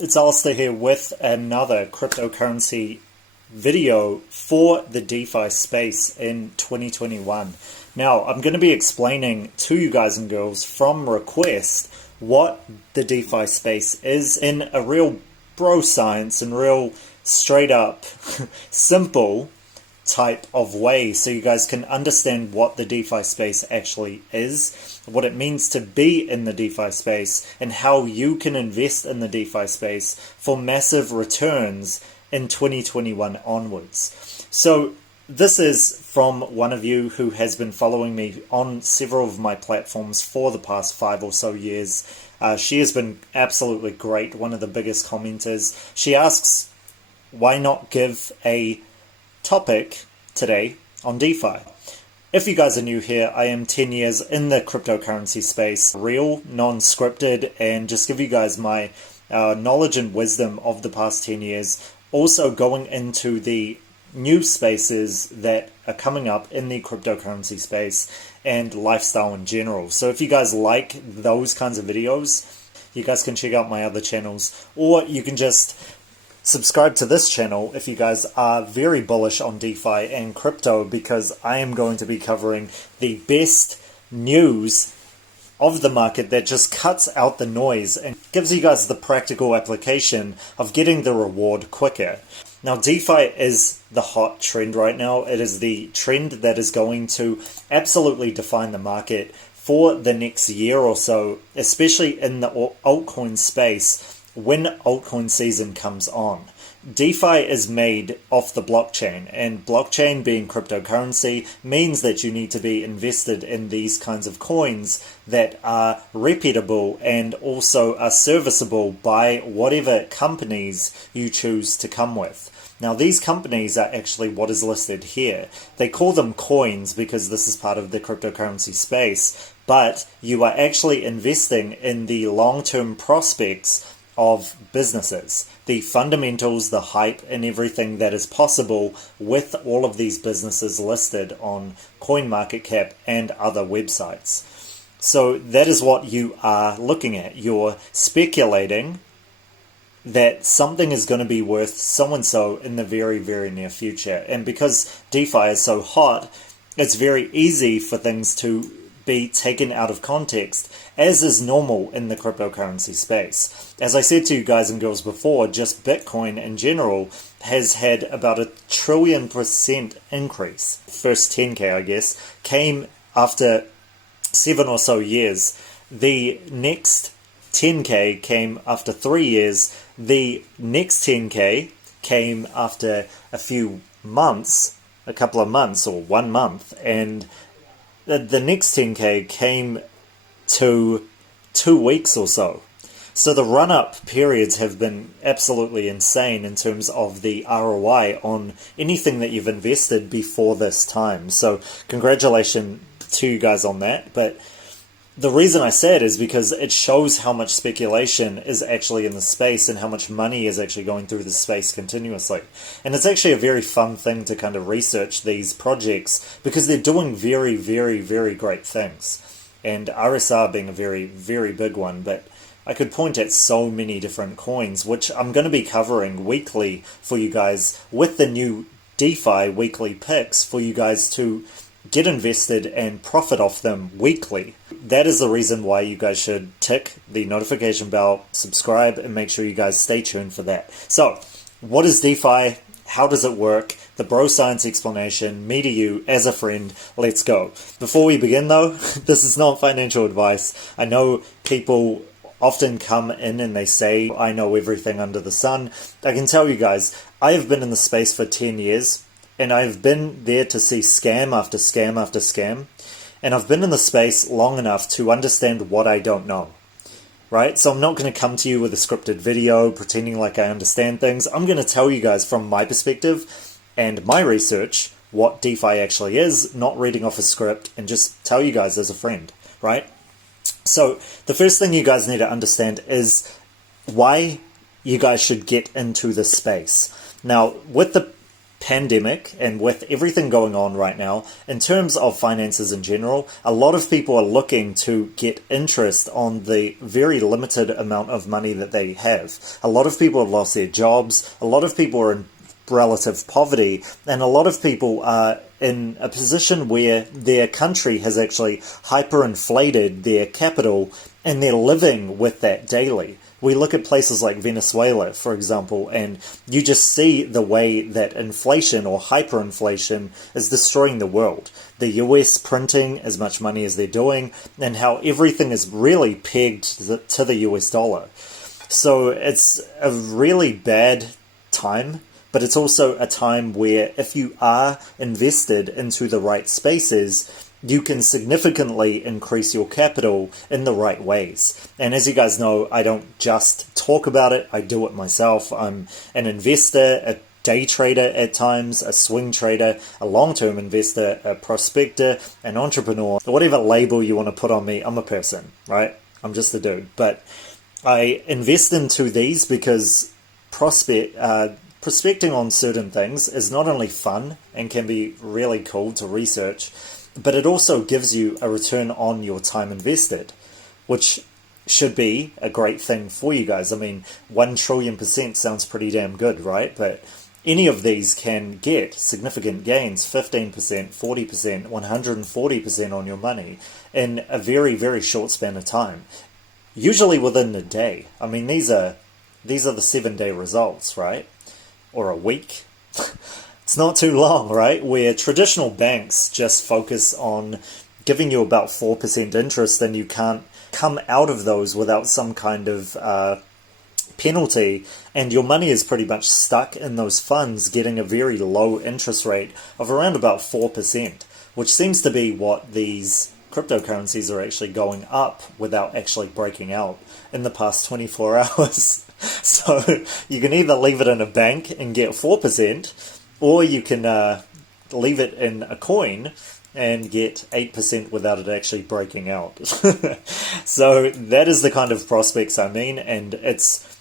It's Alistair here with another cryptocurrency video for the DeFi space in 2021. Now, I'm going to be explaining to you guys and girls from request what the DeFi space is in a real bro science and real straight up simple type of way, so you guys can understand what the DeFi space actually is, what it means to be in the DeFi space, and how you can invest in the DeFi space for massive returns in 2021 onwards. So this is from one of you who has been following me on several of my platforms for the past 5 or so years. She has been absolutely great, one of the biggest commenters. She asks, why not give a topic today on DeFi? If you guys are new here, I am 10 years in the cryptocurrency space, real, non-scripted, and just give you guys my knowledge and wisdom of the past 10 years. Also going into the new spaces that are coming up in the cryptocurrency space and lifestyle in general. So if you guys like those kinds of videos, you guys can check out my other channels, or you can just subscribe to this channel if you guys are very bullish on DeFi and crypto, because I am going to be covering the best news of the market that just cuts out the noise and gives you guys the practical application of getting the reward quicker. Now, DeFi is the hot trend right now. It is the trend that is going to absolutely define the market for the next year or so, especially in the altcoin space. When altcoin season comes on, DeFi is made off the blockchain, and blockchain being cryptocurrency means that you need to be invested in these kinds of coins that are reputable and also are serviceable by whatever companies you choose to come with. Now, these companies are actually what is listed here. They call them coins because this is part of the cryptocurrency space, but you are actually investing in the long-term prospects of businesses, the fundamentals, the hype, and everything that is possible with all of these businesses listed on CoinMarketCap and other websites. So that is what you are looking at. You're speculating that something is going to be worth so-and-so in the very, very near future. And because DeFi is so hot, it's very easy for things to be taken out of context, as is normal in the cryptocurrency space. As I said to you guys and girls before, just Bitcoin in general has had about a 1,000,000,000% increase. First 10K, I guess, came after 7 or so years. The next 10K came after 3 years. The next 10K came after a few months, a couple of months or 1 month, and the next 10K came to 2 weeks or so. So the run-up periods have been absolutely insane in terms of the ROI on anything that you've invested before this time. So congratulations to you guys on that. But the reason I say it is because it shows how much speculation is actually in the space and how much money is actually going through the space continuously. And it's actually a very fun thing to kind of research these projects because they're doing very, very, very great things. And RSR being a very, very big one, but I could point at so many different coins, which I'm going to be covering weekly for you guys with the new DeFi weekly picks for you guys to get invested and profit off them weekly. That is the reason why you guys should tick the notification bell, subscribe, and make sure you guys stay tuned for that. So, what is DeFi? How does it work? The bro science explanation, me to you as a friend. Let's go. Before we begin though, this is not financial advice. I know people often come in and they say, I know everything under the sun. I can tell you guys, I have been in the space for 10 years. And I've been there to see scam after scam after scam. And I've been in the space long enough to understand what I don't know. Right? So I'm not going to come to you with a scripted video pretending like I understand things. I'm going to tell you guys from my perspective and my research what DeFi actually is, not reading off a script, and just tell you guys as a friend. Right? So the first thing you guys need to understand is why you guys should get into this space. Now, with the pandemic and with everything going on right now, in terms of finances in general, a lot of people are looking to get interest on the very limited amount of money that they have. A lot of people have lost their jobs, a lot of people are in relative poverty, and a lot of people are in a position where their country has actually hyperinflated their capital and they're living with that daily. We look at places like Venezuela, for example, and you just see the way that inflation or hyperinflation is destroying the world. The US printing as much money as they're doing, and how everything is really pegged to the US dollar. So it's a really bad time, but it's also a time where if you are invested into the right spaces, you can significantly increase your capital in the right ways. And as you guys know, I don't just talk about it, I do it myself. I'm an investor, a day trader at times, a swing trader, a long-term investor, a prospector, an entrepreneur, whatever label you want to put on me. I'm a person, right? I'm just a dude. But I invest into these because prospecting on certain things is not only fun and can be really cool to research, but it also gives you a return on your time invested, which should be a great thing for you guys. I mean, 1 trillion% sounds pretty damn good, right? But any of these can get significant gains, 15%, 40%, 140% on your money in a very, very short span of time, usually within a day. I mean, these are the 7-day results, right? Or a week. It's not too long, right? Where traditional banks just focus on giving you about 4% interest, and you can't come out of those without some kind of penalty, and your money is pretty much stuck in those funds getting a very low interest rate of around about 4%, which seems to be what these cryptocurrencies are actually going up without actually breaking out in the past 24 hours. So you can either leave it in a bank and get 4%, or you can leave it in a coin and get 8% without it actually breaking out. So that is the kind of prospects I mean, and it's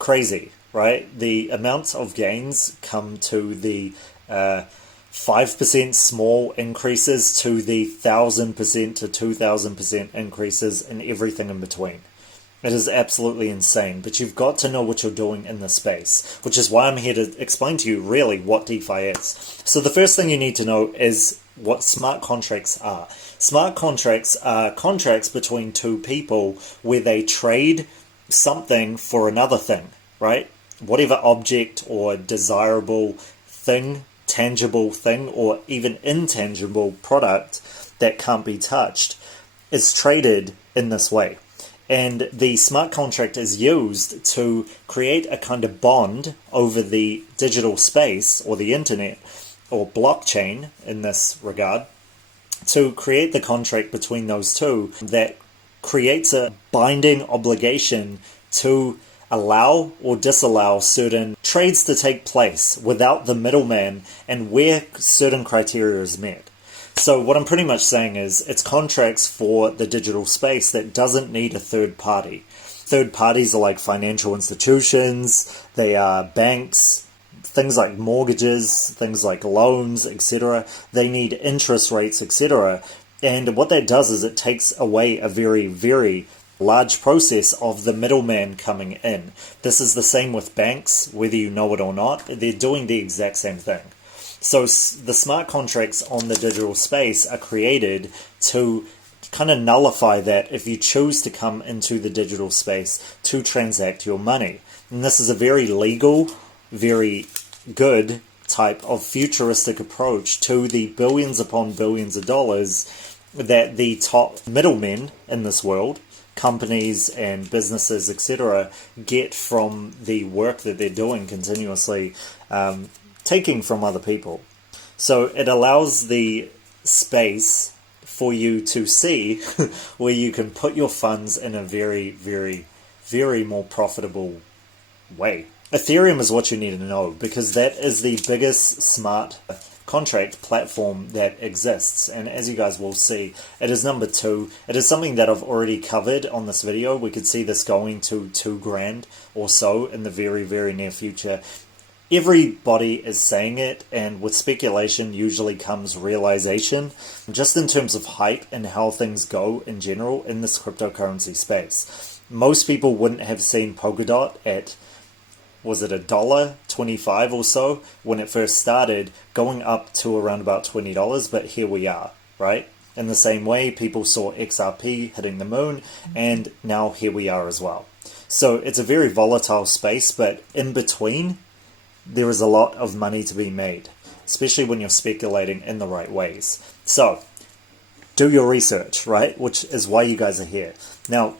crazy, right? The amounts of gains come to the 5% small increases to the 1,000% to 2,000% increases and everything in between. It is absolutely insane, but you've got to know what you're doing in this space, which is why I'm here to explain to you really what DeFi is. So the first thing you need to know is what smart contracts are. Smart contracts are contracts between two people where they trade something for another thing, right? Whatever object or desirable thing, tangible thing, or even intangible product that can't be touched is traded in this way. And the smart contract is used to create a kind of bond over the digital space or the internet or blockchain in this regard, to create the contract between those two that creates a binding obligation to allow or disallow certain trades to take place without the middleman and where certain criteria is met. So what I'm pretty much saying is it's contracts for the digital space that doesn't need a third party. Third parties are like financial institutions, they are banks, things like mortgages, things like loans, etc. They need interest rates, etc. And what that does is it takes away a very, very large process of the middleman coming in. This is the same with banks, whether you know it or not. They're doing the exact same thing. So the smart contracts on the digital space are created to kind of nullify that if you choose to come into the digital space to transact your money. And this is a very legal, very good type of futuristic approach to the billions upon billions of dollars that the top middlemen in this world, companies and businesses, etc., get from the work that they're doing continuously, taking from other people. So it allows the space for you to see where you can put your funds in a very, very, very more profitable way. Ethereum is what you need to know, because that is the biggest smart contract platform that exists, and as you guys will see, it is number 2. It is something that I've already covered on this video. We could see this going to $2,000 or so in the very, very near future. everybody is saying it, and with speculation usually comes realization, just in terms of hype and how things go in general in this cryptocurrency space. Most people wouldn't have seen Polkadot at, was it $1.25 or so when it first started, going up to around about $20, but here we are, right? In the same way, people saw XRP hitting the moon, and now here we are as well. So it's a very volatile space, but in between, there is a lot of money to be made, especially when you're speculating in the right ways. So, do your research, right? Which is why you guys are here. Now,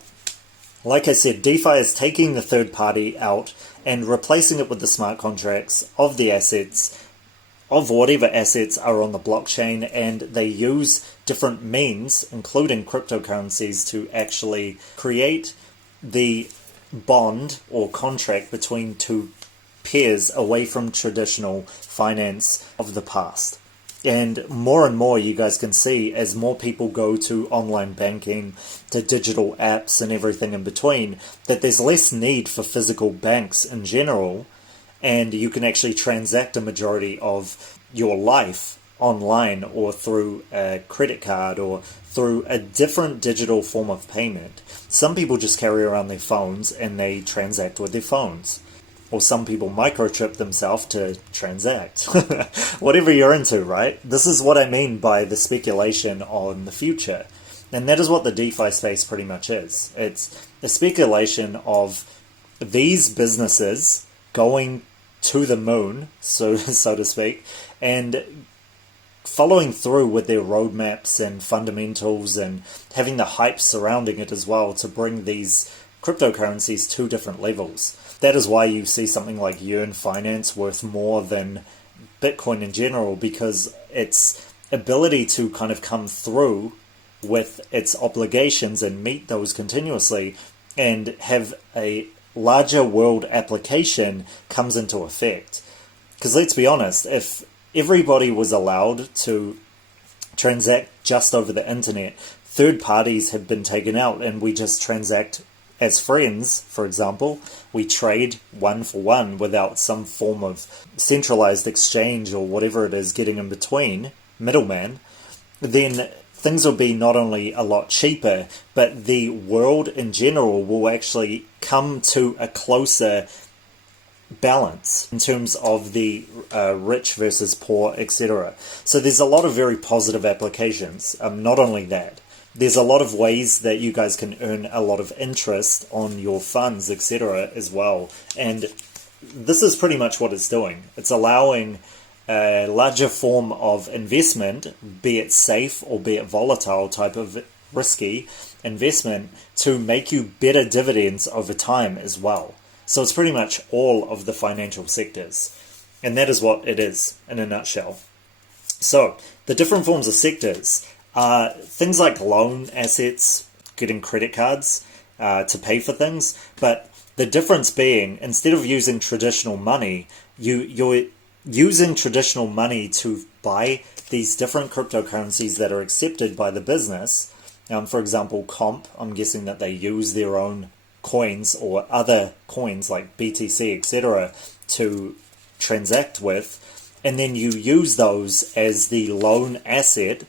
like I said, DeFi is taking the third party out and replacing it with the smart contracts of the assets, of whatever assets are on the blockchain, and they use different means, including cryptocurrencies, to actually create the bond or contract between two pairs away from traditional finance of the past. And more you guys can see, as more people go to online banking, to digital apps and everything in between, that there's less need for physical banks in general, and you can actually transact a majority of your life online or through a credit card or through a different digital form of payment. Some people just carry around their phones and they transact with their phones. Or some people microchip themselves to transact. Whatever you're into, right? This is what I mean by the speculation on the future. And that is what the DeFi space pretty much is. It's a speculation of these businesses going to the moon, so to speak, and following through with their roadmaps and fundamentals and having the hype surrounding it as well to bring these cryptocurrencies to different levels. That is why you see something like Yearn Finance worth more than Bitcoin in general, because its ability to kind of come through with its obligations and meet those continuously and have a larger world application comes into effect. Because let's be honest, if everybody was allowed to transact just over the internet, third parties have been taken out and we just transact as friends, for example. We trade one for one without some form of centralized exchange or whatever it is getting in between, middleman, then things will be not only a lot cheaper, but the world in general will actually come to a closer balance in terms of the rich versus poor, etc. So there's a lot of very positive applications. Not only that, there's a lot of ways that you guys can earn a lot of interest on your funds, etc. as well. And this is pretty much what it's doing. It's allowing a larger form of investment, be it safe or be it volatile type of risky investment, to make you better dividends over time as well. So it's pretty much all of the financial sectors. And that is what it is in a nutshell. So the different forms of sectors are things like loan assets, getting credit cards to pay for things. But the difference being, instead of using traditional money, you're using traditional money to buy these different cryptocurrencies that are accepted by the business. For example, Comp, I'm guessing that they use their own coins or other coins like BTC, etc. to transact with. And then you use those as the loan asset,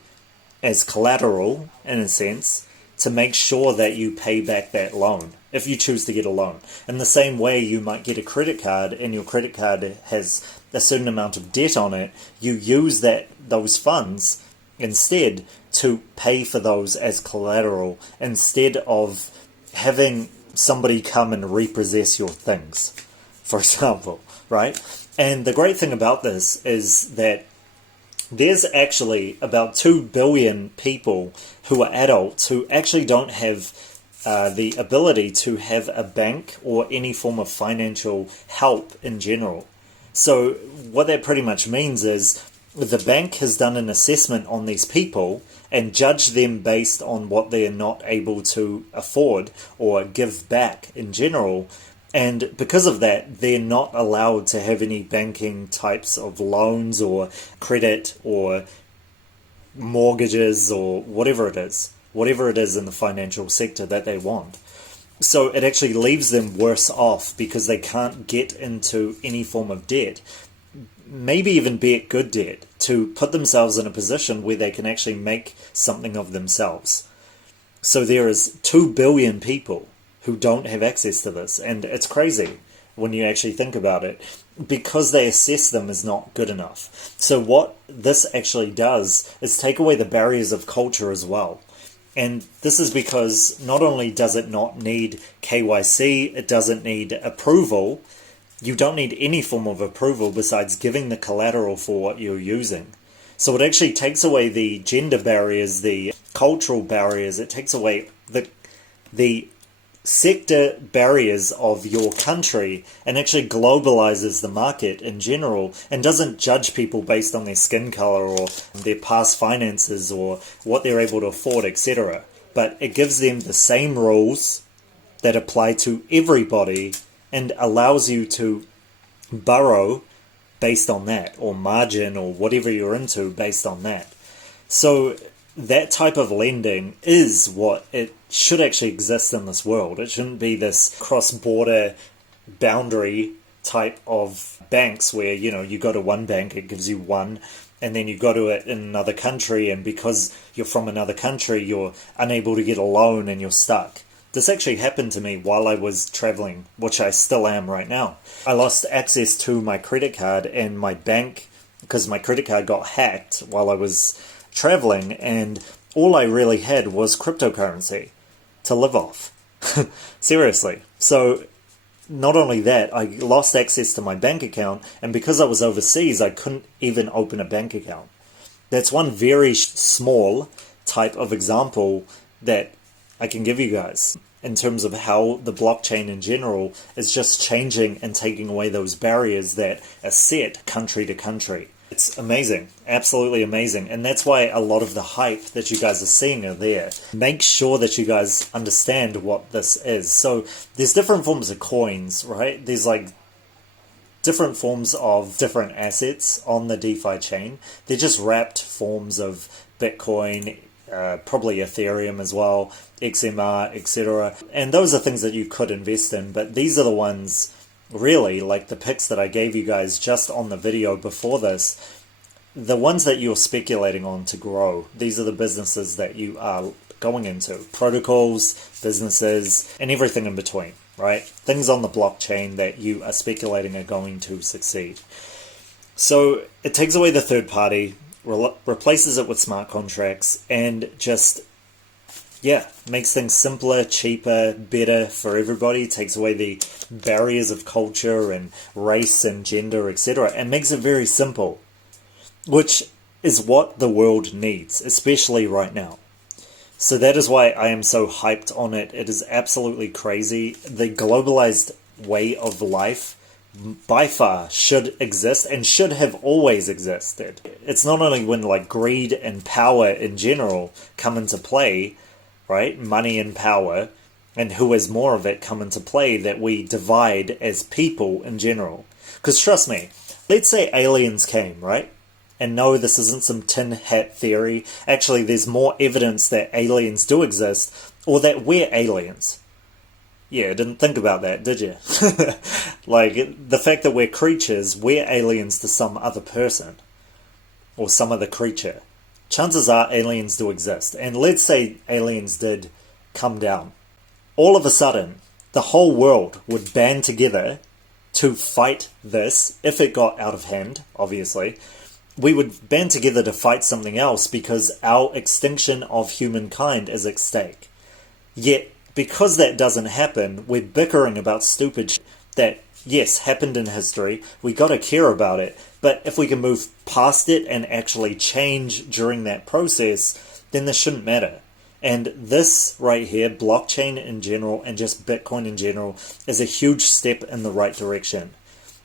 as collateral, in a sense, to make sure that you pay back that loan, if you choose to get a loan. In the same way you might get a credit card and your credit card has a certain amount of debt on it, you use those funds instead to pay for those as collateral, instead of having somebody come and repossess your things, for example, right? And the great thing about this is that there's actually about 2 billion people who are adults who actually don't have the ability to have a bank or any form of financial help in general. So what that pretty much means is the bank has done an assessment on these people and judged them based on what they're not able to afford or give back in general. And because of that, they're not allowed to have any banking types of loans or credit or mortgages or whatever it is in the financial sector that they want. So it actually leaves them worse off because they can't get into any form of debt, maybe even be it good debt, to put themselves in a position where they can actually make something of themselves. So there is 2 billion people who don't have access to this, and it's crazy when you actually think about it, because they assess them as not good enough. So what this actually does is take away the barriers of culture as well. And this is because not only does it not need KYC, it doesn't need approval. You don't need any form of approval besides giving the collateral for what you're using. So it actually takes away the gender barriers, the cultural barriers. It takes away the sector barriers of your country and actually globalizes the market in general and doesn't judge people based on their skin color or their past finances or what they're able to afford, etc. But it gives them the same rules that apply to everybody and allows you to borrow based on that, or margin, or whatever you're into based on that. So that type of lending is what it should actually exist in this world. It shouldn't be this cross-border boundary type of banks where, you go to one bank, it gives you one, and then you go to it in another country, and because you're from another country, you're unable to get a loan and you're stuck. This actually happened to me while I was traveling, which I still am right now. I lost access to my credit card and my bank because my credit card got hacked while I was traveling, and all I really had was cryptocurrency to live off. Seriously. So not only that, I lost access to my bank account, and because I was overseas, I couldn't even open a bank account. That's one very small type of example that I can give you guys in terms of how the blockchain in general is just changing and taking away those barriers that are set country to country. It's amazing, absolutely amazing, and that's why a lot of the hype that you guys are seeing are there. Make sure that you guys understand what this is. So there's different forms of coins, right? There's like different forms of different assets on the DeFi chain. They're just wrapped forms of Bitcoin, probably Ethereum as well, XMR, etc. And those are things that you could invest in, but these are the ones, really, like the picks that I gave you guys just on the video before this, the ones that you're speculating on to grow. These are the businesses that you are going into. Protocols, businesses, and everything in between, right? Things on the blockchain that you are speculating are going to succeed. So it takes away the third party, replaces it with smart contracts, and just, makes things simpler, cheaper, better for everybody. Takes away the barriers of culture and race and gender, etc., and makes it very simple, which is what the world needs, especially right now. So that is why I am so hyped on it. It is absolutely crazy. The globalized way of life by far should exist and should have always existed. It's not only when like greed and power in general come into play, right? Money and power, and who has more of it come into play, that we divide as people in general. Because trust me, let's say aliens came, right? And no, this isn't some tin hat theory. Actually, there's more evidence that aliens do exist, or that we're aliens. Yeah, didn't think about that, did you? Like, the fact that we're creatures, we're aliens to some other person, or some other creature. Chances are aliens do exist. And let's say aliens did come down. All of a sudden, the whole world would band together to fight this, if it got out of hand, obviously. We would band together to fight something else because our extinction of humankind is at stake. Yet, because that doesn't happen, we're bickering about stupid shit that, yes, happened in history. We gotta care about it. But if we can move past it and actually change during that process, then this shouldn't matter. And this right here, blockchain in general and just Bitcoin in general, is a huge step in the right direction.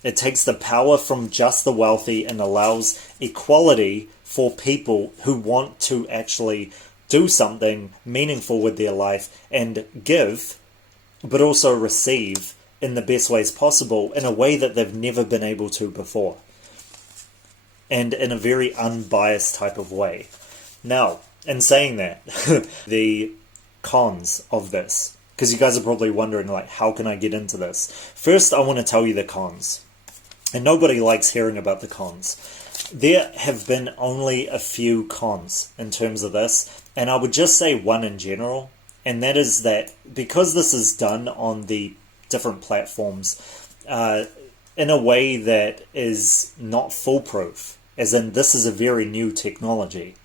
It takes the power from just the wealthy and allows equality for people who want to actually do something meaningful with their life and give, but also receive in the best ways possible in a way that they've never been able to before. And in a very unbiased type of way. Now, in saying that, the cons of this. because you guys are probably wondering, like, how can I get into this? First, I want to tell you the cons. And nobody likes hearing about the cons. There have been only a few cons in terms of this, and I would just say one in general, and that is that because this is done on the different platforms in a way that is not foolproof, as in this is a very new technology,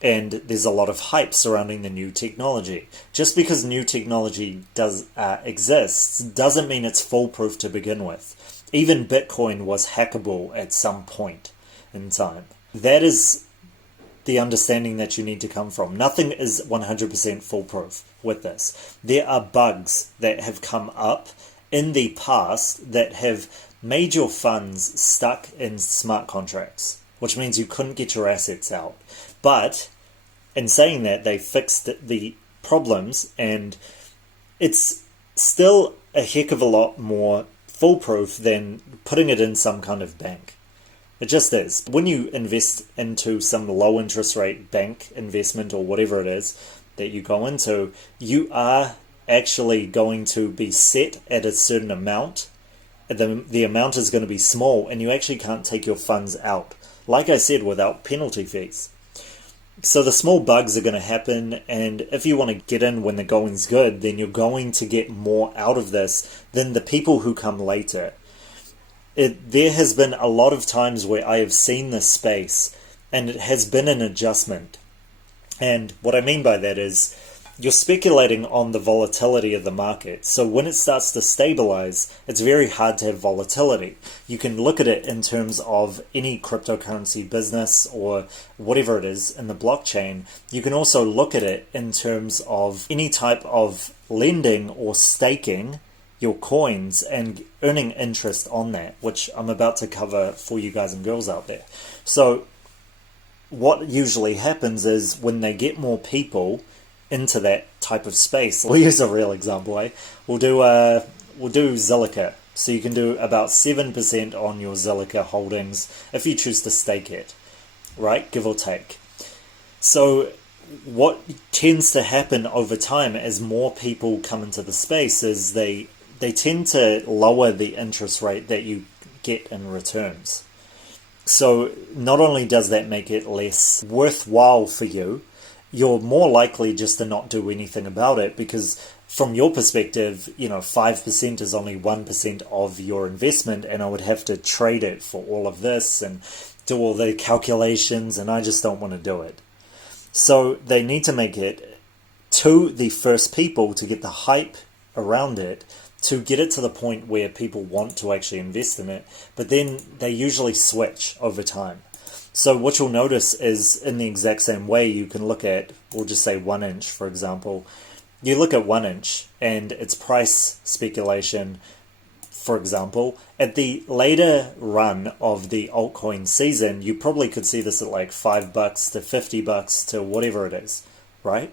and there's a lot of hype surrounding the new technology. Just because new technology exists doesn't mean it's foolproof to begin with. Even Bitcoin was hackable at some point in time. That is the understanding that you need to come from. Nothing is 100% foolproof with this. There are bugs that have come up in the past that have made your funds stuck in smart contracts, which means you couldn't get your assets out. But in saying that, they fixed the problems, and it's still a heck of a lot more foolproof than putting it in some kind of bank. It just is. When you invest into some low interest rate bank investment or whatever it is that you go into, you are actually going to be set at a certain amount. The amount is going to be small, and you actually can't take your funds out, like I said, without penalty fees. So the small bugs are going to happen, and if you want to get in when the going's good, then you're going to get more out of this than the people who come later. There has been a lot of times where I have seen this space, and it has been an adjustment. And what I mean by that is you're speculating on the volatility of the market. So when it starts to stabilize, it's very hard to have volatility. You can look at it in terms of any cryptocurrency business or whatever it is in the blockchain. You can also look at it in terms of any type of lending or staking your coins and earning interest on that, which I'm about to cover for you guys and girls out there. So what usually happens is when they get more people into that type of space, we'll use a real example, we'll do Zilliqa. So you can do about 7% on your Zilliqa holdings if you choose to stake it, right? Give or take. So what tends to happen over time as more people come into the space is they tend to lower the interest rate that you get in returns. So not only does that make it less worthwhile for you, you're more likely just to not do anything about it, because from your perspective, 5% is only 1% of your investment, and I would have to trade it for all of this and do all the calculations, and I just don't want to do it. So they need to make it to the first people to get the hype around it, to get it to the point where people want to actually invest in it, but then they usually switch over time. So what you'll notice is in the exact same way, you can look at, we'll just say 1 inch, for example. You look at 1 inch and its price speculation, for example, at the later run of the altcoin season, you probably could see this at like $5 to $50 to whatever it is, right?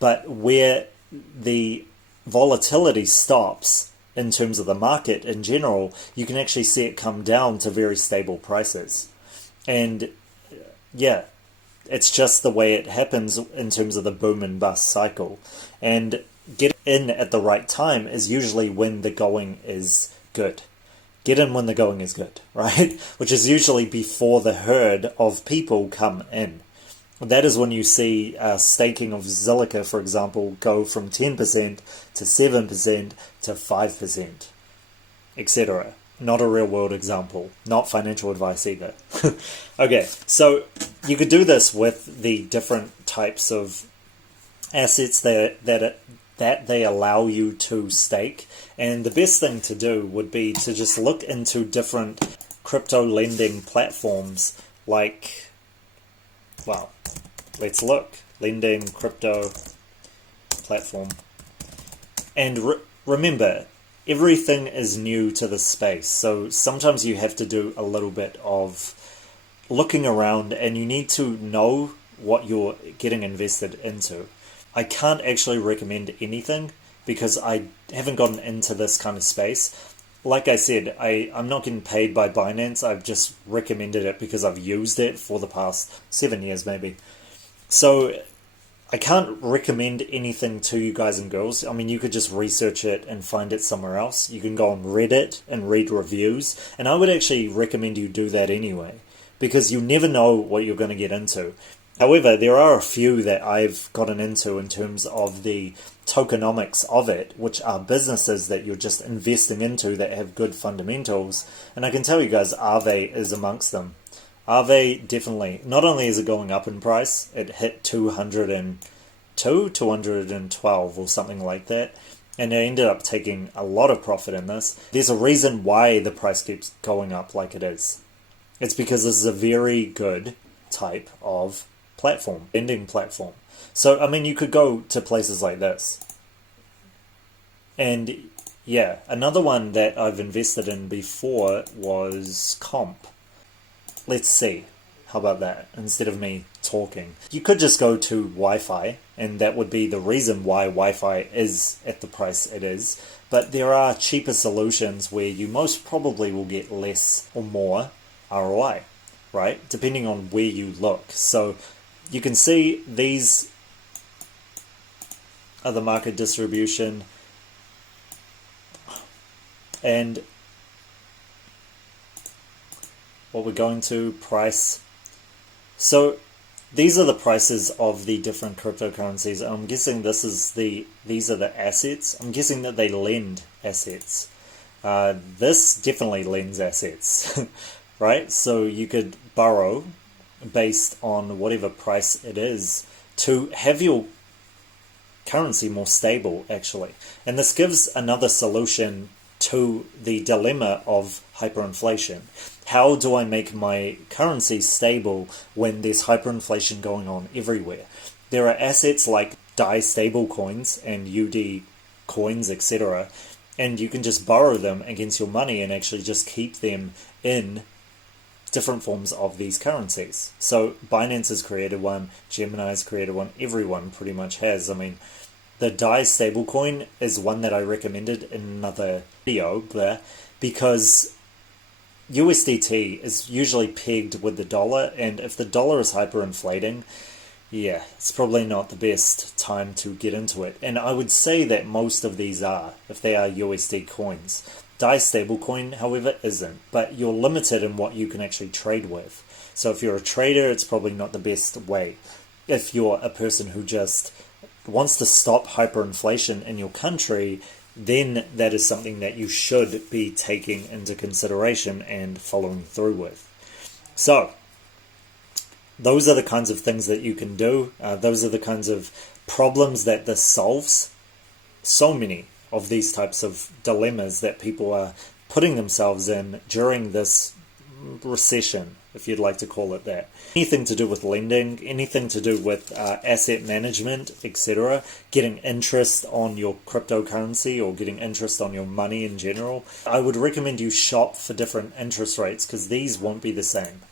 But where the volatility stops in terms of the market in general, you can actually see it come down to very stable prices. And yeah, it's just the way it happens in terms of the boom and bust cycle. And getting in at the right time is usually when the going is good. Get in when the going is good, right? Which is usually before the herd of people come in. That is when you see staking of Zilliqa, for example, go from 10% to 7% to 5%, etc. Not a real world example, not financial advice either. Okay, so you could do this with the different types of assets that they allow you to stake. And the best thing to do would be to just look into different crypto lending platforms like, well, let's look. Lending crypto platform. And remember, everything is new to the space, so sometimes you have to do a little bit of looking around, and you need to know what you're getting invested into. I can't actually recommend anything because I haven't gotten into this kind of space. Like I said, I'm not getting paid by Binance. I've just recommended it because I've used it for the past 7 years maybe. So I can't recommend anything to you guys and girls. I mean, you could just research it and find it somewhere else. You can go on Reddit and read reviews, and I would actually recommend you do that anyway, because you never know what you're going to get into. However, there are a few that I've gotten into in terms of the tokenomics of it, which are businesses that you're just investing into that have good fundamentals. And I can tell you guys, Aave is amongst them. Aave definitely, not only is it going up in price, it hit 202, 212 or something like that. And they ended up taking a lot of profit in this. There's a reason why the price keeps going up like it is. It's because this is a very good type of platform, lending platform. So, I mean, you could go to places like this. And yeah, another one that I've invested in before was Comp. Let's see. How about that? Instead of me talking. You could just go to Wi-Fi, and that would be the reason why Wi-Fi is at the price it is. But there are cheaper solutions where you most probably will get less or more ROI, right? Depending on where you look. So you can see these are the market distribution, and what we're going to price. So these are the prices of the different cryptocurrencies. I'm guessing these are the assets. I'm guessing that they lend assets. This definitely lends assets, right? So you could borrow based on whatever price it is to have your currency more stable, actually. And this gives another solution to the dilemma of hyperinflation. How do I make my currency stable when there's hyperinflation going on everywhere? There are assets like DAI stablecoins and UD coins, etc., and you can just borrow them against your money and actually just keep them in different forms of these currencies. So Binance has created one, Gemini has created one, everyone pretty much has. I mean, the DAI stablecoin is one that I recommended in another video there, because USDT is usually pegged with the dollar, and if the dollar is hyperinflating, yeah, it's probably not the best time to get into it. And I would say that most of these are, if they are USD coins. DAI stablecoin, however, isn't, but you're limited in what you can actually trade with. So if you're a trader, it's probably not the best way. If you're a person who just wants to stop hyperinflation in your country, then that is something that you should be taking into consideration and following through with. So those are the kinds of things that you can do. Those are the kinds of problems that this solves. So many of these types of dilemmas that people are putting themselves in during this recession, if you'd like to call it that. Anything to do with lending, anything to do with asset management, etc., getting interest on your cryptocurrency or getting interest on your money in general, I would recommend you shop for different interest rates, because these won't be the same,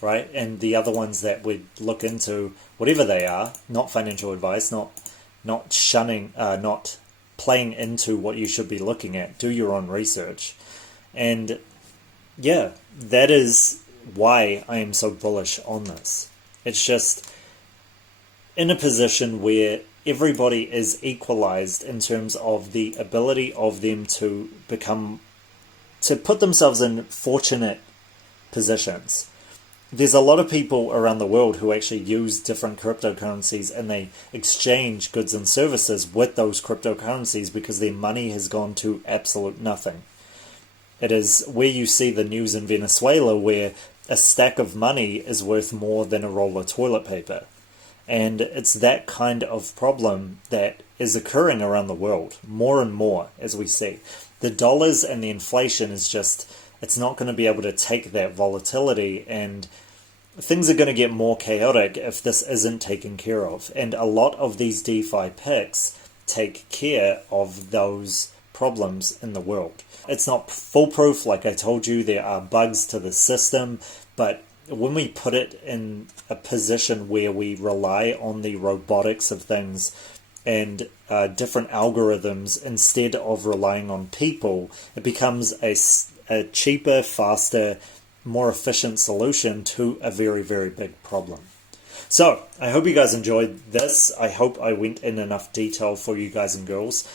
right? And the other ones that we'd look into, whatever they are, not financial advice, not shunning, not playing into what you should be looking at. Do your own research. And yeah, that is why I am so bullish on this. It's just in a position where everybody is equalized in terms of the ability of them to put themselves in fortunate positions. There's a lot of people around the world who actually use different cryptocurrencies, and they exchange goods and services with those cryptocurrencies because their money has gone to absolute nothing. It is where you see the news in Venezuela where a stack of money is worth more than a roll of toilet paper. And it's that kind of problem that is occurring around the world more and more as we see. The dollars and the inflation is just, it's not going to be able to take that volatility, and things are going to get more chaotic if this isn't taken care of. And a lot of these DeFi picks take care of those problems in the world. It's not foolproof, like I told you, there are bugs to the system, but when we put it in a position where we rely on the robotics of things and different algorithms instead of relying on people, it becomes a cheaper, faster, more efficient solution to a very, very big problem. So, I hope you guys enjoyed this. I hope I went in enough detail for you guys and girls.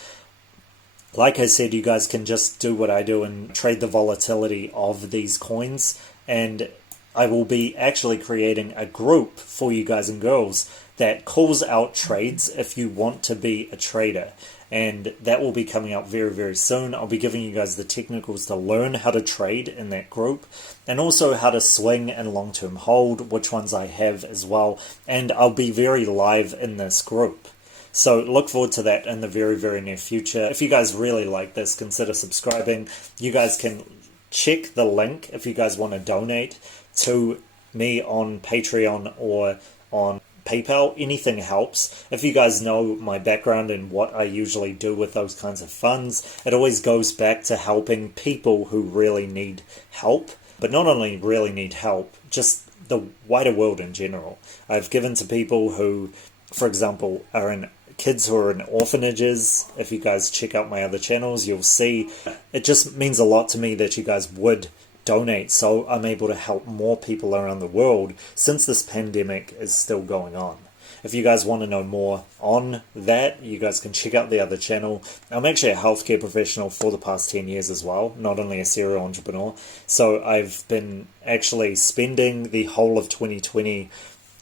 Like I said, you guys can just do what I do and trade the volatility of these coins. And I will be actually creating a group for you guys and girls that calls out trades if you want to be a trader. And that will be coming out very, very soon. I'll be giving you guys the technicals to learn how to trade in that group, and also how to swing and long-term hold, which ones I have as well. And I'll be very live in this group. So look forward to that in the very, very near future. If you guys really like this, consider subscribing. You guys can check the link if you guys want to donate to me on Patreon or on PayPal. Anything helps. If you guys know my background and what I usually do with those kinds of funds, it always goes back to helping people who really need help, but not only really need help, just the wider world in general. I've given to people who, for example, are in kids who are in orphanages. If you guys check out my other channels, you'll see it just means a lot to me that you guys would donate, so I'm able to help more people around the world since this pandemic is still going on. If you guys want to know more on that, you guys can check out the other channel. I'm actually a healthcare professional for the past 10 years as well, not only a serial entrepreneur. So I've been actually spending the whole of 2020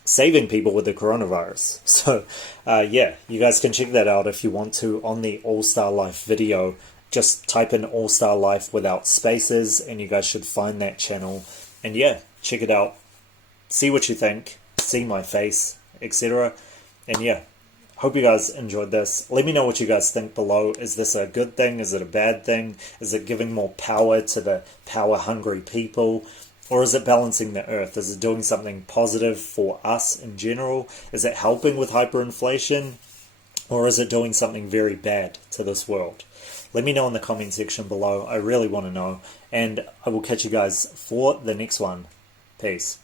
saving people with the coronavirus. So yeah, you guys can check that out if you want to on the All-Star Life video. Just type in All-Star Life without spaces and you guys should find that channel. And yeah, check it out. See what you think. See my face, etc. And yeah, hope you guys enjoyed this. Let me know what you guys think below. Is this a good thing? Is it a bad thing? Is it giving more power to the power-hungry people? Or is it balancing the earth? Is it doing something positive for us in general? Is it helping with hyperinflation? Or is it doing something very bad to this world? Let me know in the comment section below. I really want to know. And I will catch you guys for the next one. Peace.